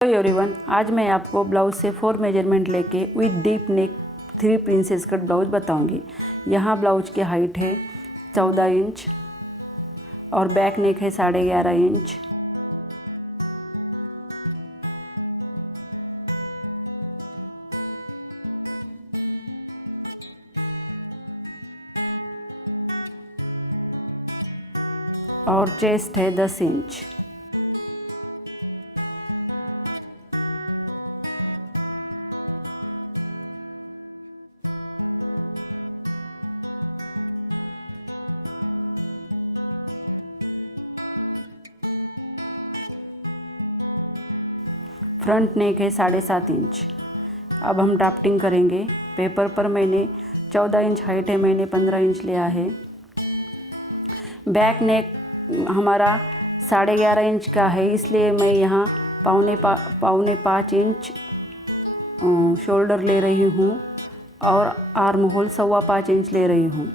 Hello everyone, आज मैं आपको ब्लाउज से 4 मेजरमेंट लेके with deep neck 3 princess cut blouse बताऊंगी। यहाँ ब्लाउज की हाइट है 14 इंच और बैक नेक है 11.5 इंच। और चेस्ट है 10 इंच। फ्रंट नेक है 7.5 इंच। अब हम ड्राफ्टिंग करेंगे। पेपर पर मैंने 14 इंच हाइट है, मैंने 15 इंच लिया है। बैक नेक हमारा 11.5 इंच का है, इसलिए मैं यहाँ पौने 5 इंच शोल्डर ले रही हूँ और आर्म होल 5.25 इंच ले रही हूँ।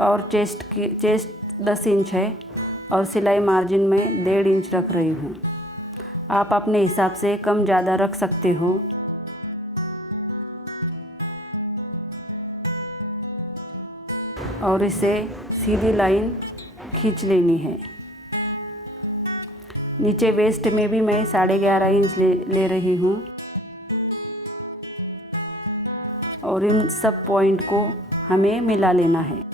और चेस्ट 10 इंच है और सिलाई मार्जिन में 1.5 इंच रख रही हूँ। आप अपने हिसाब से कम ज़्यादा रख सकते हो। और इसे सीधी लाइन खींच लेनी है। नीचे वेस्ट में भी मैं 11.5 इंच ले रही हूँ और इन सब पॉइंट को हमें मिला लेना है।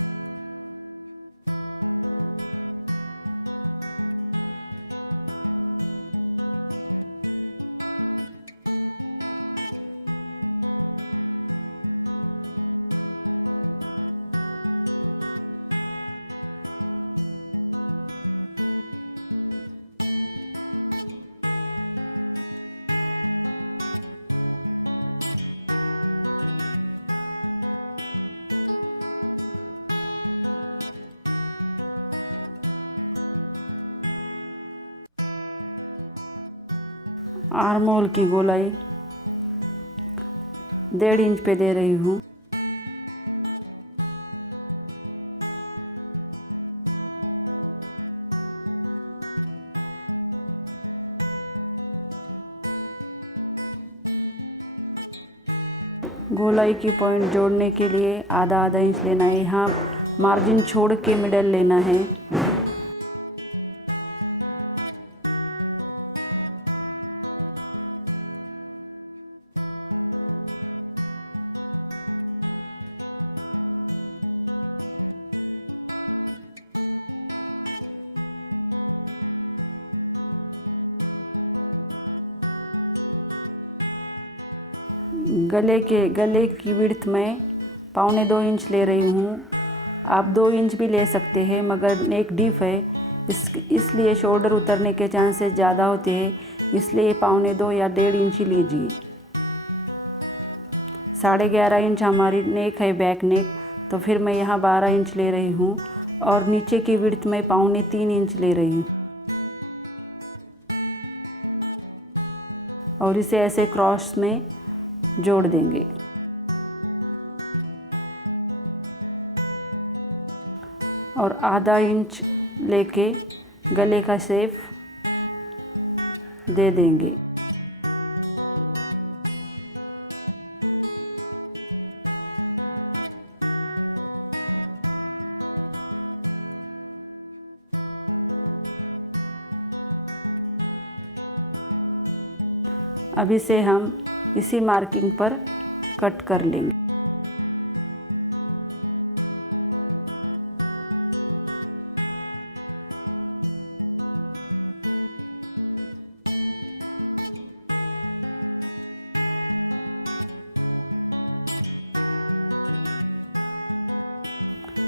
आर्म होल की गोलाई 1.5 इंच पे दे रही हूँ। गोलाई की पॉइंट जोड़ने के लिए आधा इंच लेना है। यहाँ मार्जिन छोड़ के मिडल लेना है। गले की विड्थ में 1.25 इंच ले रही हूँ। आप 2 इंच भी ले सकते हैं, मगर नेक डीप है इसलिए शोल्डर उतरने के चांसेस ज़्यादा होते हैं, इसलिए 1.25 या 1.5 इंच ही लीजिए। 11.5 इंच हमारी नेक है बैक नेक, तो फिर मैं यहाँ 12 इंच ले रही हूँ और नीचे की विड्थ में 3.25 इंच ले रही हूँ। और इसे ऐसे क्रॉस में जोड़ देंगे। और आधा इंच लेके गले का शेप दे देंगे। अभी से हम इसी मार्किंग पर कट कर लेंगे।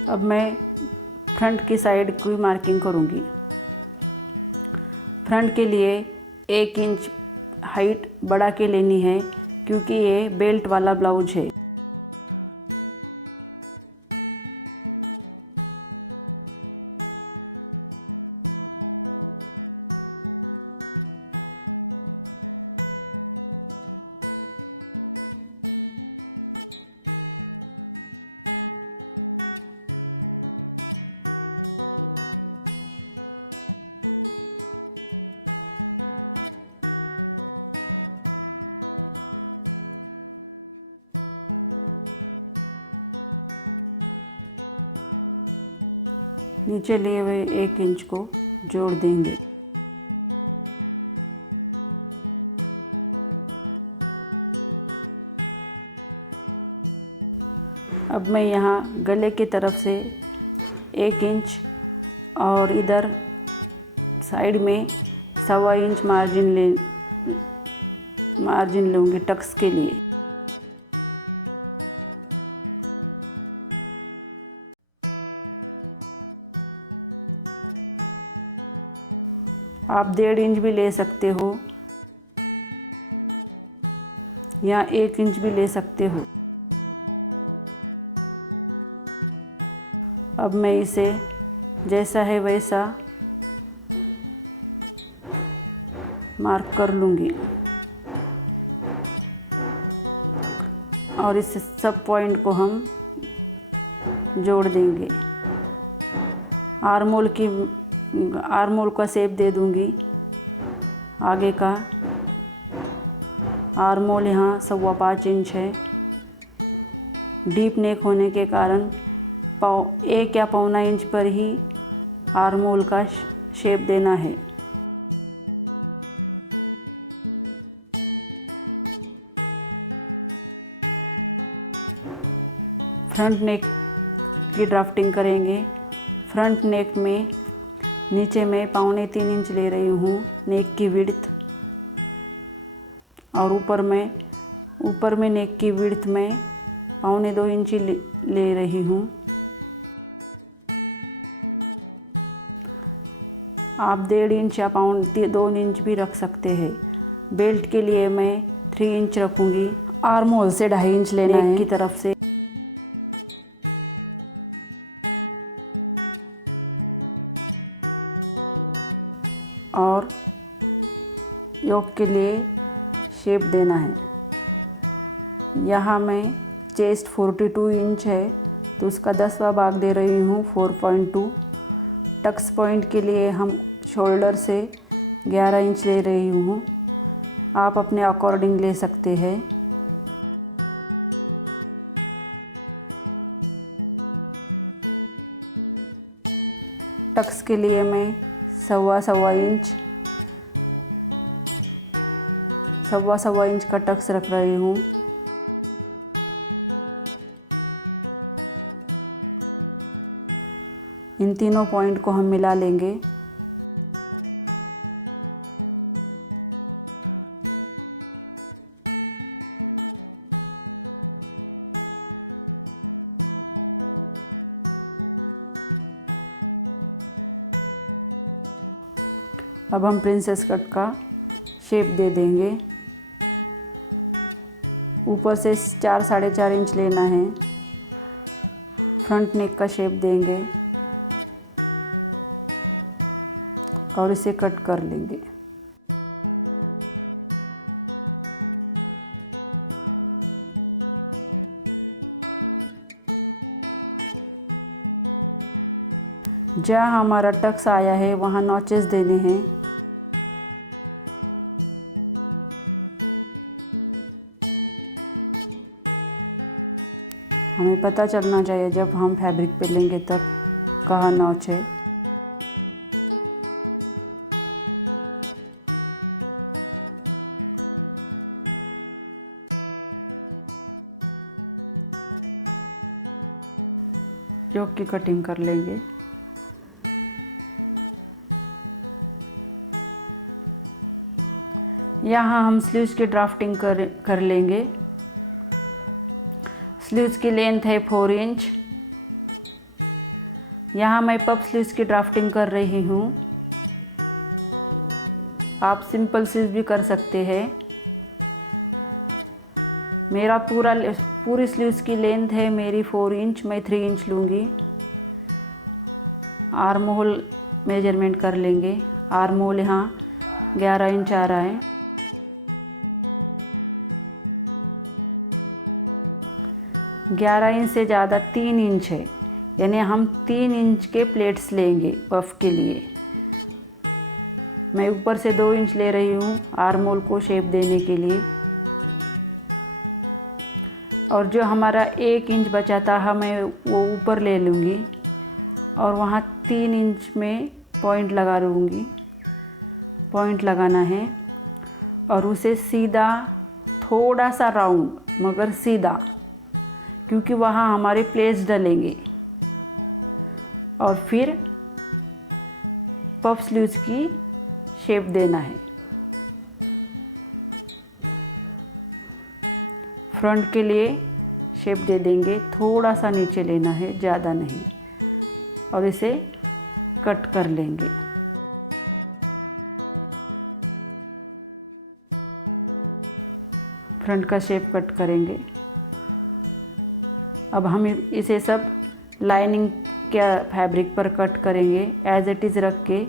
अब मैं फ्रंट की साइड की मार्किंग करूँगी। फ्रंट के लिए 1 इंच हाइट बढ़ा के लेनी है, क्योंकि ये बेल्ट वाला ब्लाउज है। नीचे लिए हुए 1 इंच को जोड़ देंगे। अब मैं यहाँ गले की तरफ से 1 इंच और इधर साइड में 1.25 इंच मार्जिन लूँगी टक्स के लिए। आप 1.5 इंच भी ले सकते हो या 1 इंच भी ले सकते हो। अब मैं इसे जैसा है वैसा मार्क कर लूँगी और इस सब पॉइंट को हम जोड़ देंगे। आर्म होल का शेप दे दूँगी। आगे का आर्म होल यहाँ 5.25 इंच है। डीप नेक होने के कारण 1 या 1.25 इंच पर ही आर्म होल का शेप देना है। फ्रंट नेक की ड्राफ्टिंग करेंगे। फ्रंट नेक में नीचे में 3.25 इंच ले रही हूँ नेक की विड्थ, और ऊपर में नेक की विड्थ में 2.25 इंच ही ले रही हूँ। आप 1.5 इंच या 2 इंच भी रख सकते हैं। बेल्ट के लिए मैं 3 इंच रखूँगी। आर्म होल से 2.5 इंच लेना है की तरफ से। और योक के लिए शेप देना है। यहाँ मैं चेस्ट 42 इंच है तो उसका 10वां भाग दे रही हूँ 4.2। टक्स पॉइंट के लिए हम शोल्डर से 11 इंच ले रही हूँ। आप अपने अकॉर्डिंग ले सकते हैं। टक्स के लिए मैं 1.25 इंच का टक्स रख रही हूँ। इन तीनों पॉइंट को हम मिला लेंगे। अब हम प्रिंसेस कट का शेप दे देंगे। ऊपर से 4-4.5 इंच लेना है। फ्रंट नेक का शेप देंगे और इसे कट कर लेंगे। जहाँ हमारा टक्स आया है वहाँ नॉचेस देने हैं। हमें पता चलना चाहिए जब हम फैब्रिक पे लेंगे तब कहाँ नॉच है। योक की कटिंग कर लेंगे। यहाँ हम स्लीव्स की ड्राफ्टिंग कर लेंगे। स्लीव्स की लेंथ है 4 इंच। यहाँ मैं पफ स्लीव्स की ड्राफ्टिंग कर रही हूँ। आप सिंपल स्लीव्स भी कर सकते हैं। मेरा पूरी स्लीव्स की लेंथ है मेरी 4 इंच। मैं 3 इंच लूँगी। आर्म होल मेजरमेंट कर लेंगे। आर्म होल यहाँ 11 इंच आ रहा है। ग्यारह इंच से ज़्यादा 3 इंच है, यानी हम 3 इंच के प्लेट्स लेंगे पफ के लिए। मैं ऊपर से 2 इंच ले रही हूँ आर्म होल को शेप देने के लिए। और जो हमारा 1 इंच बचा था मैं वो ऊपर ले लूँगी और वहाँ 3 इंच में पॉइंट लगा लूँगी। पॉइंट लगाना है और उसे सीधा, थोड़ा सा राउंड मगर सीधा, क्योंकि वहाँ हमारे प्लेट्स डलेंगे। और फिर पफ स्लीव्स की शेप देना है। फ्रंट के लिए शेप दे देंगे, थोड़ा सा नीचे लेना है, ज़्यादा नहीं, और इसे कट कर लेंगे। फ्रंट का शेप कट करेंगे। अब हम इसे सब लाइनिंग के फैब्रिक पर कट करेंगे, एज इट इज़ रख के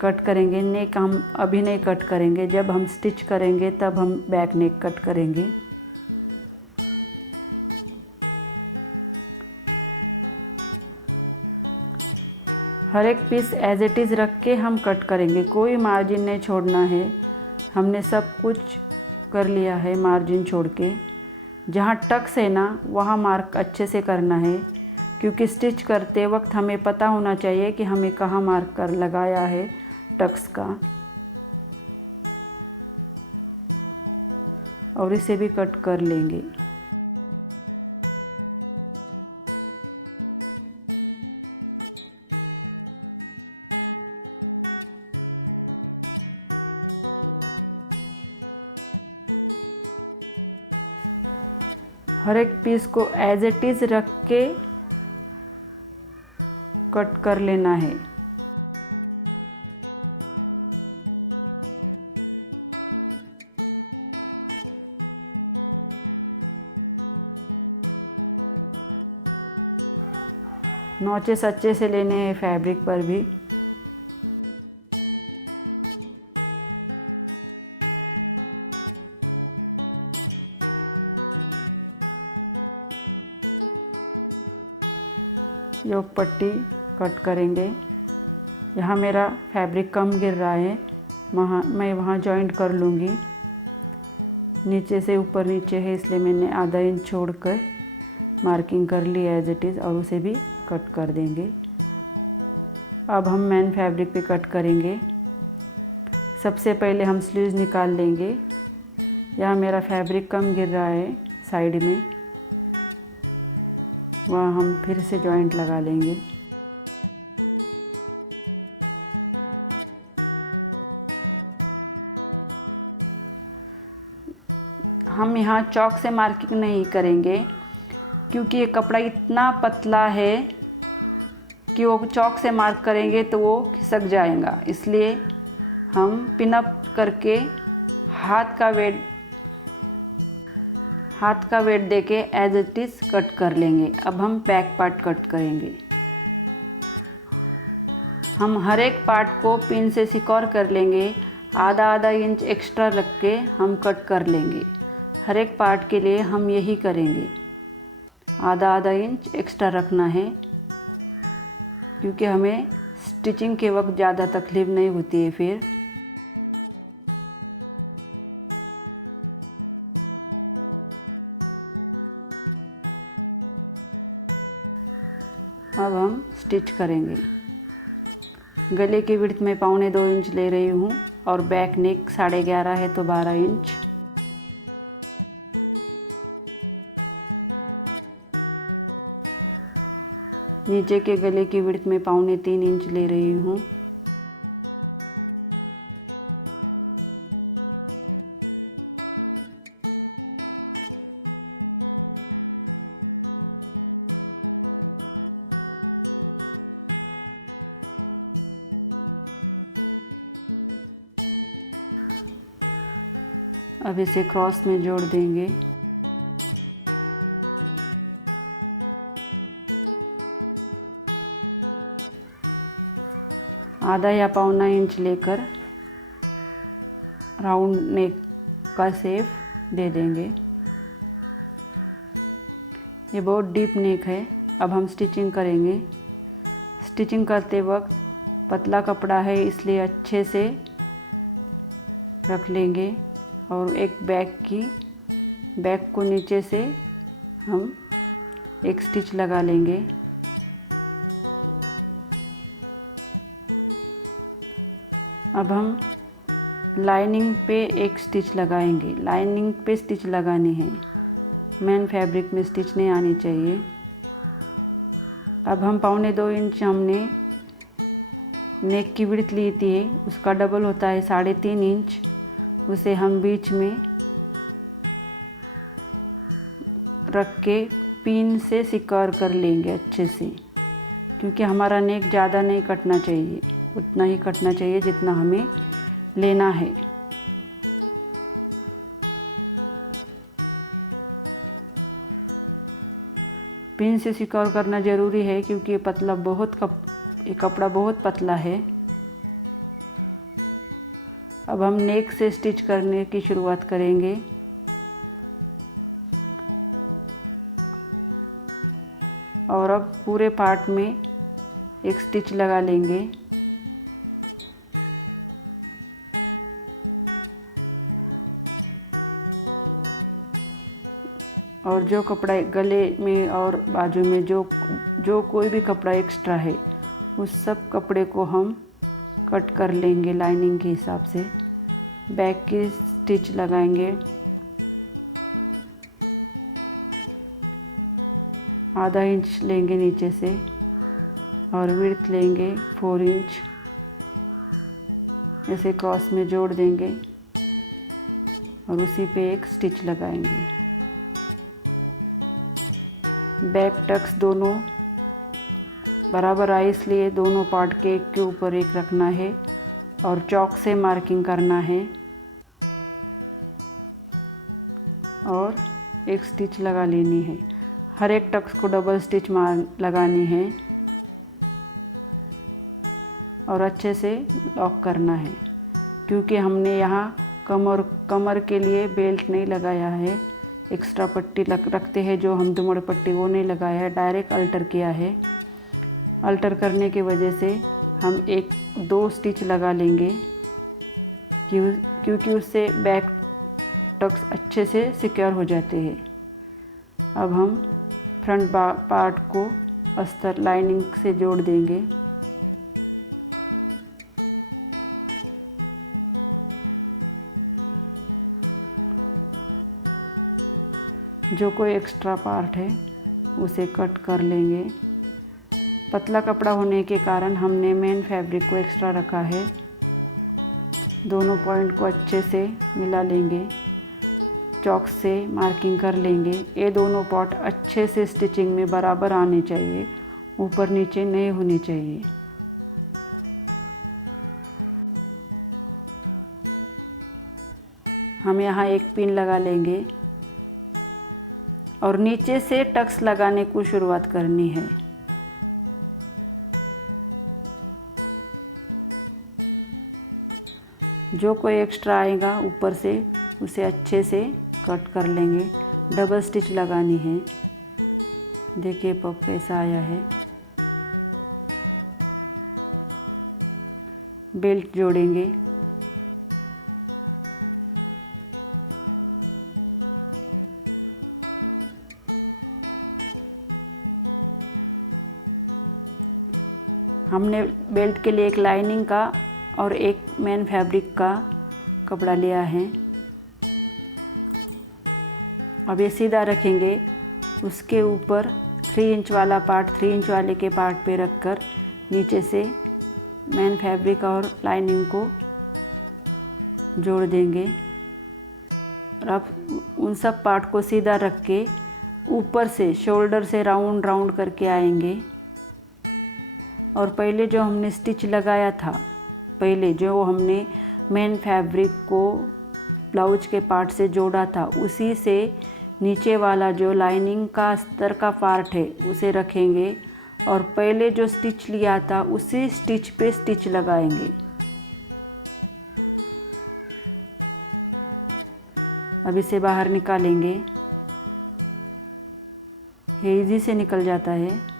कट करेंगे। नेक हम अभी नहीं कट करेंगे, जब हम स्टिच करेंगे तब हम बैक नेक कट करेंगे। हर एक पीस एज इट इज़ रख के हम कट करेंगे, कोई मार्जिन नहीं छोड़ना है। हमने सब कुछ कर लिया है मार्जिन छोड़ के। जहाँ टक्स है ना, वहाँ मार्क अच्छे से करना है, क्योंकि स्टिच करते वक्त हमें पता होना चाहिए कि हमें कहाँ मार्क कर लगाया है टक्स का। और इसे भी कट कर लेंगे। हर एक पीस को एज इट इज़ रख के कट कर लेना है। नॉचेस अच्छे से लेने हैं फैब्रिक पर भी। योक पट्टी कट करेंगे। यहाँ मेरा फैब्रिक कम गिर रहा है, मैं वहाँ जॉइंट कर लूँगी। नीचे से ऊपर नीचे है, इसलिए मैंने आधा इंच छोड़कर मार्किंग कर ली एज इट इज़, और उसे भी कट कर देंगे। अब हम मेन फैब्रिक पे कट करेंगे। सबसे पहले हम स्लीव्स निकाल लेंगे। यहाँ मेरा फैब्रिक कम गिर रहा है साइड में, वहाँ हम फिर से जॉइंट लगा लेंगे। हम यहाँ चौक से मार्किंग नहीं करेंगे, क्योंकि ये कपड़ा इतना पतला है कि वो चौक से मार्क करेंगे तो वो खिसक जाएगा। इसलिए हम पिन अप करके हाथ का वेट देके एज इट इज़ कट कर लेंगे। अब हम बैक पार्ट कट करेंगे। हम हर एक पार्ट को पिन से सिक्योर कर लेंगे। आधा आधा इंच एक्स्ट्रा रख के हम कट कर लेंगे। हर एक पार्ट के लिए हम यही करेंगे, आधा आधा इंच एक्स्ट्रा रखना है, क्योंकि हमें स्टिचिंग के वक्त ज़्यादा तकलीफ़ नहीं होती है फिर। अब हम स्टिच करेंगे। गले की विड्थ में 1.25 इंच ले रही हूँ और बैक नेक 11.5 है तो 12 इंच। नीचे के गले की विड्थ में 3.25 इंच ले रही हूँ। अब इसे क्रॉस में जोड़ देंगे। आधा या 1.25 इंच लेकर राउंड नेक का शेप दे देंगे। ये बहुत डीप नेक है। अब हम स्टिचिंग करेंगे। स्टिचिंग करते वक्त पतला कपड़ा है, इसलिए अच्छे से रख लेंगे। और एक बैक को नीचे से हम एक स्टिच लगा लेंगे। अब हम लाइनिंग पे एक स्टिच लगाएंगे। लाइनिंग पे स्टिच लगानी है, मेन फैब्रिक में स्टिच नहीं आनी चाहिए। अब हम 1.25 इंच हमने नेक की विड्थ ली थी, उसका डबल होता है 3.5 इंच। उसे हम बीच में रख के पिन से सिक्योर कर लेंगे अच्छे से, क्योंकि हमारा नेक ज़्यादा नहीं कटना चाहिए, उतना ही कटना चाहिए जितना हमें लेना है। पिन से सिक्योर करना ज़रूरी है क्योंकि ये कपड़ा बहुत पतला है। अब हम नेक से स्टिच करने की शुरुआत करेंगे। और अब पूरे पार्ट में एक स्टिच लगा लेंगे। और जो कपड़ा गले में और बाजू में जो कोई भी कपड़ा एक्स्ट्रा है, उस सब कपड़े को हम कट कर लेंगे लाइनिंग के हिसाब से। बैक की स्टिच लगाएंगे, आधा इंच लेंगे नीचे से और विड्थ लेंगे 4 इंच, ऐसे क्रॉस में जोड़ देंगे और उसी पे एक स्टिच लगाएंगे। बैक टक्स दोनों बराबर आए, इसलिए दोनों पार्ट के एक के ऊपर एक रखना है और चॉक से मार्किंग करना है और एक स्टिच लगा लेनी है। हर एक टक्स को डबल स्टिच लगानी है और अच्छे से लॉक करना है, क्योंकि हमने यहाँ कमर के लिए बेल्ट नहीं लगाया है। एक्स्ट्रा पट्टी रखते हैं जो हम दुमड़ पट्टी, वो नहीं लगाया है, डायरेक्ट अल्टर किया है। अल्टर करने की वजह से हम 1-2 स्टिच लगा लेंगे, क्योंकि उससे बैक टक्स अच्छे से सिक्योर हो जाते हैं। अब हम फ्रंट पार्ट को अस्तर लाइनिंग से जोड़ देंगे। जो कोई एक्स्ट्रा पार्ट है उसे कट कर लेंगे। पतला कपड़ा होने के कारण हमने मेन फैब्रिक को एक्स्ट्रा रखा है। दोनों पॉइंट को अच्छे से मिला लेंगे, चॉक से मार्किंग कर लेंगे। ये दोनों पार्ट अच्छे से स्टिचिंग में बराबर आने चाहिए, ऊपर नीचे नहीं होनी चाहिए। हम यहाँ एक पिन लगा लेंगे और नीचे से टक्स लगाने को शुरुआत करनी है। जो कोई एक्स्ट्रा आएगा ऊपर से उसे अच्छे से कट कर लेंगे। डबल स्टिच लगानी है। देखिए पफ कैसा आया है। बेल्ट जोड़ेंगे। हमने बेल्ट के लिए एक लाइनिंग का और एक मेन फैब्रिक का कपड़ा लिया है। अब ये सीधा रखेंगे, उसके ऊपर 3 इंच वाला पार्ट 3 इंच वाले के पार्ट पे रखकर नीचे से मेन फैब्रिक और लाइनिंग को जोड़ देंगे। और अब उन सब पार्ट को सीधा रख के ऊपर से शोल्डर से राउंड करके आएंगे। और पहले जो हमने स्टिच लगाया था, पहले जो हमने मेन फैब्रिक को ब्लाउज के पार्ट से जोड़ा था, उसी से नीचे वाला जो लाइनिंग का अस्तर का पार्ट है उसे रखेंगे और पहले जो स्टिच लिया था उसी स्टिच पे स्टिच लगाएंगे। अब इसे बाहर निकालेंगे। ये इजी से निकल जाता है।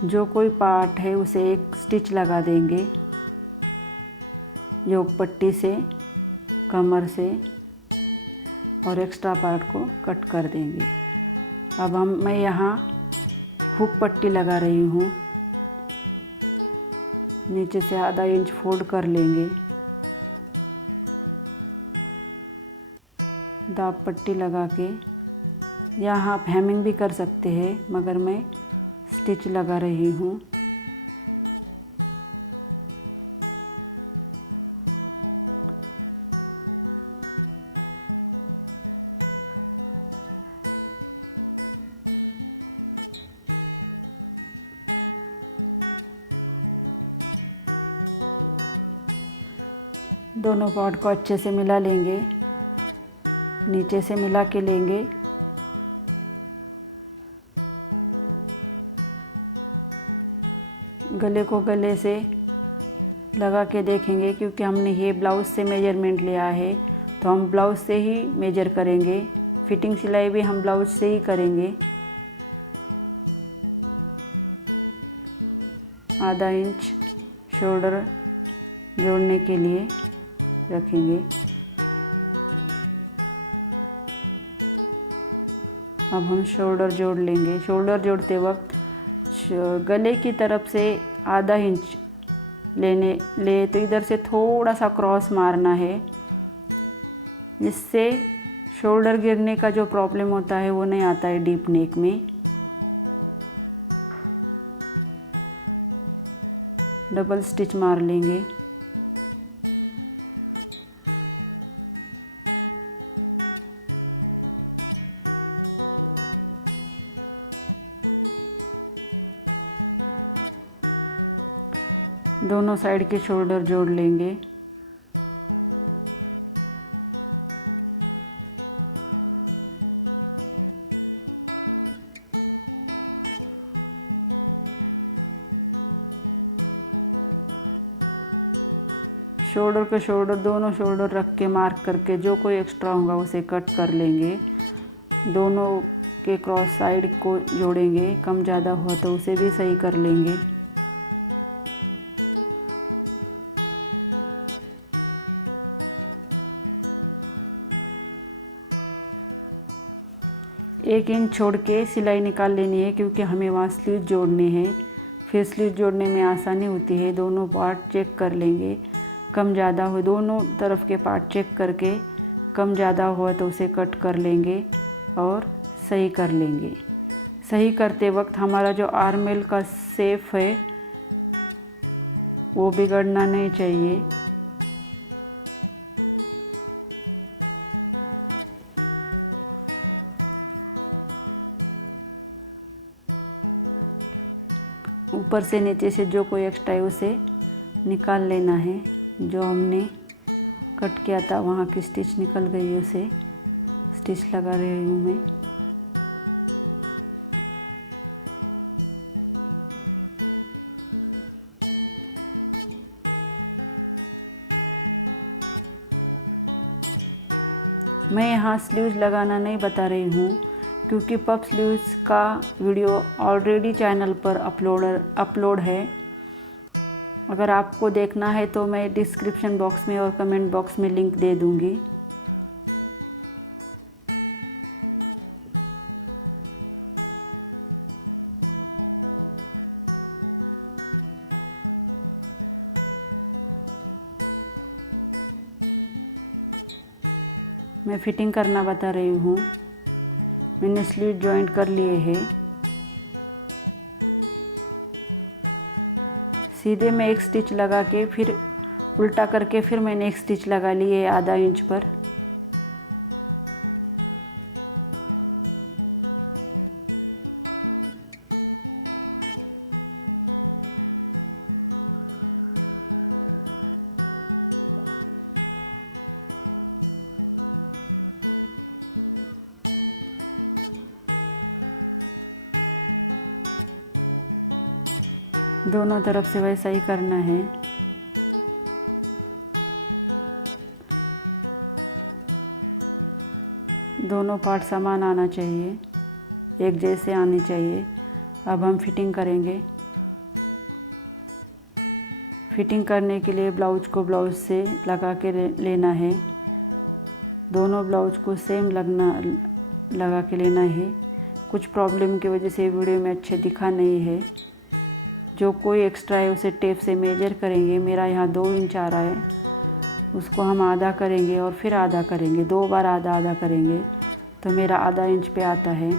जो कोई पार्ट है उसे एक स्टिच लगा देंगे, योग पट्टी से, कमर से, और एक्स्ट्रा पार्ट को कट कर देंगे। अब मैं यहाँ हुक पट्टी लगा रही हूँ। नीचे से आधा इंच फोल्ड कर लेंगे। दाब पट्टी लगा के यहाँ आप हेमिंग भी कर सकते हैं, मगर मैं स्टिच लगा रही हूँ। दोनों पार्ट को अच्छे से मिला लेंगे, नीचे से मिला के लेंगे। गले को गले से लगा के देखेंगे, क्योंकि हमने ये ब्लाउज़ से मेजरमेंट लिया है तो हम ब्लाउज़ से ही मेजर करेंगे। फिटिंग सिलाई भी हम ब्लाउज़ से ही करेंगे। आधा इंच शोल्डर जोड़ने के लिए रखेंगे। अब हम शोल्डर जोड़ लेंगे। शोल्डर जोड़ते वक्त गले की तरफ से आधा इंच ले तो इधर से थोड़ा सा क्रॉस मारना है, जिससे शोल्डर गिरने का जो प्रॉब्लम होता है वो नहीं आता है डीप नेक में। डबल स्टिच मार लेंगे। दोनों साइड के शोल्डर जोड़ लेंगे। शोल्डर के शोल्डर दोनों शोल्डर रख के मार्क करके जो कोई एक्स्ट्रा होगा उसे कट कर लेंगे। दोनों के क्रॉस साइड को जोड़ेंगे, कम ज़्यादा हुआ तो उसे भी सही कर लेंगे। एक इंच छोड़ के सिलाई निकाल लेनी है, क्योंकि हमें वहाँ स्लीव जोड़ने हैं। फिर स्लीव जोड़ने में आसानी होती है। दोनों पार्ट चेक कर लेंगे, कम ज़्यादा हो दोनों तरफ के पार्ट चेक करके कम ज़्यादा हुआ तो उसे कट कर लेंगे और सही कर लेंगे। सही करते वक्त हमारा जो आर्महोल का शेप है वो बिगड़ना नहीं चाहिए। ऊपर से नीचे से जो कोई एक्स्ट्रा है उसे निकाल लेना है। जो हमने कट किया था वहाँ की स्टिच निकल गई है, उसे स्टिच लगा रही हूँ मैं। मैं यहाँ स्लीव्स लगाना नहीं बता रही हूँ, क्योंकि पफ स्लीव्स का वीडियो ऑलरेडी चैनल पर अपलोड है। अगर आपको देखना है तो मैं डिस्क्रिप्शन बॉक्स में और कमेंट बॉक्स में लिंक दे दूँगी। मैं फिटिंग करना बता रही हूँ। मैंने स्लीव जॉइंट कर लिए हैं। सीधे में एक स्टिच लगा के फिर उल्टा करके फिर मैंने एक स्टिच लगा ली है आधा इंच पर। दोनों तरफ से वैसा ही करना है। दोनों पार्ट समान आना चाहिए, एक जैसे आने चाहिए। अब हम फिटिंग करेंगे। फिटिंग करने के लिए ब्लाउज को ब्लाउज से लगा के लेना है। दोनों ब्लाउज को सेम लगा के लेना है। कुछ प्रॉब्लम की वजह से वीडियो में अच्छे दिखा नहीं है। जो कोई एक्स्ट्रा है उसे टेप से मेजर करेंगे। मेरा यहाँ 2 इंच आ रहा है, उसको हम आधा करेंगे और फिर आधा करेंगे, 2 बार आधा आधा करेंगे तो मेरा आधा इंच पे आता है।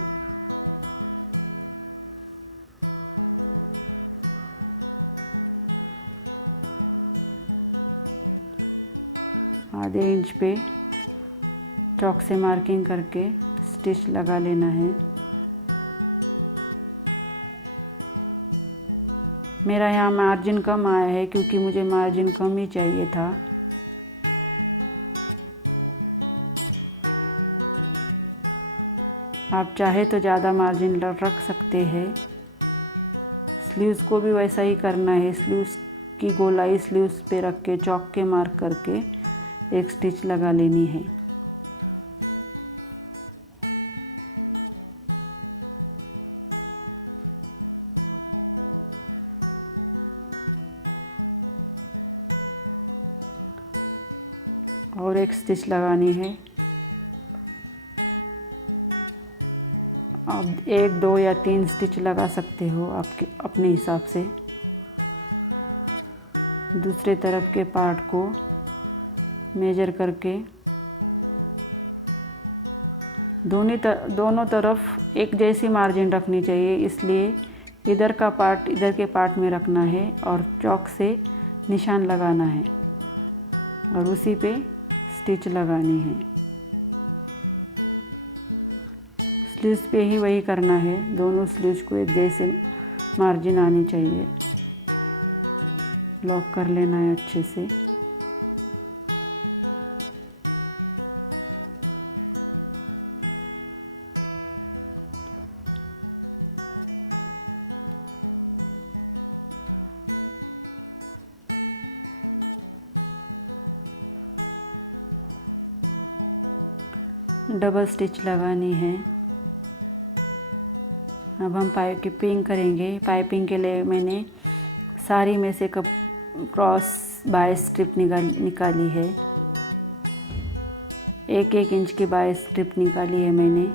आधे इंच पे चॉक से मार्किंग करके स्टिच लगा लेना है। मेरा यहाँ मार्जिन कम आया है क्योंकि मुझे मार्जिन कम ही चाहिए था। आप चाहे तो ज़्यादा मार्जिन रख सकते हैं। स्लीव्स को भी वैसा ही करना है। स्लीव्स की गोलाई स्लीव्स पे रख के चॉक के मार्क करके एक स्टिच लगा लेनी है। और एक स्टिच लगानी है। आप 1, 2 या 3 स्टिच लगा सकते हो आपके अपने हिसाब से। दूसरे तरफ के पार्ट को मेजर करके दोनों तरफ एक जैसी मार्जिन रखनी चाहिए, इसलिए इधर का पार्ट इधर के पार्ट में रखना है और चॉक से निशान लगाना है और उसी पे स्टिच लगानी है। स्लीव्स पे ही वही करना है। दोनों स्लीव्स को एक जैसे मार्जिन आनी चाहिए। लॉक कर लेना है अच्छे से। डबल स्टिच लगानी है। अब हम पाइपिंग करेंगे। पाइपिंग के लिए मैंने साड़ी में से क्रॉस बाय स्ट्रिप निकाली है। 1-1 इंच की बाय स्ट्रिप निकाली है मैंने।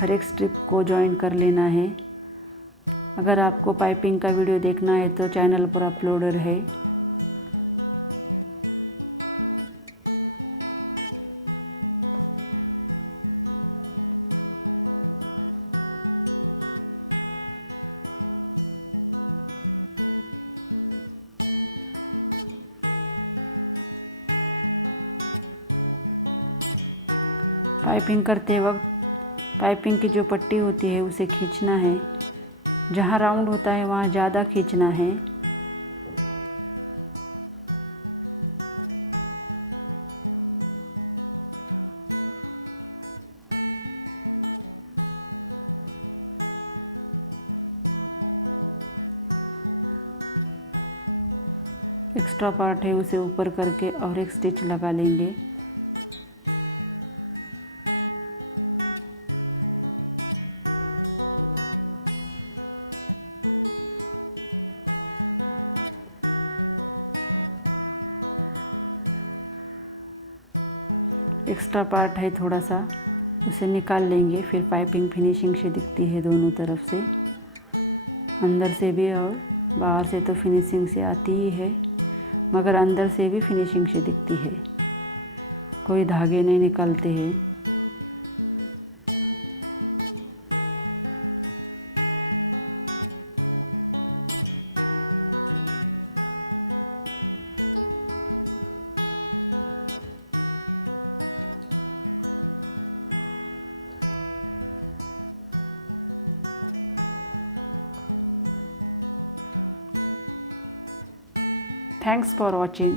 हर एक स्ट्रिप को जॉइन कर लेना है। अगर आपको पाइपिंग का वीडियो देखना है तो चैनल पर अपलोडेड है। पाइपिंग करते वक्त पाइपिंग की जो पट्टी होती है उसे खींचना है। जहाँ राउंड होता है वहाँ ज़्यादा खींचना है। एक्स्ट्रा पार्ट है उसे ऊपर करके और एक स्टिच लगा लेंगे। एक्स्ट्रा पार्ट है थोड़ा सा, उसे निकाल लेंगे। फिर पाइपिंग फिनिशिंग से दिखती है दोनों तरफ से, अंदर से भी और बाहर से। तो फिनिशिंग से आती ही है, मगर अंदर से भी फिनिशिंग से दिखती है। कोई धागे नहीं निकलते हैं। Thanks for watching.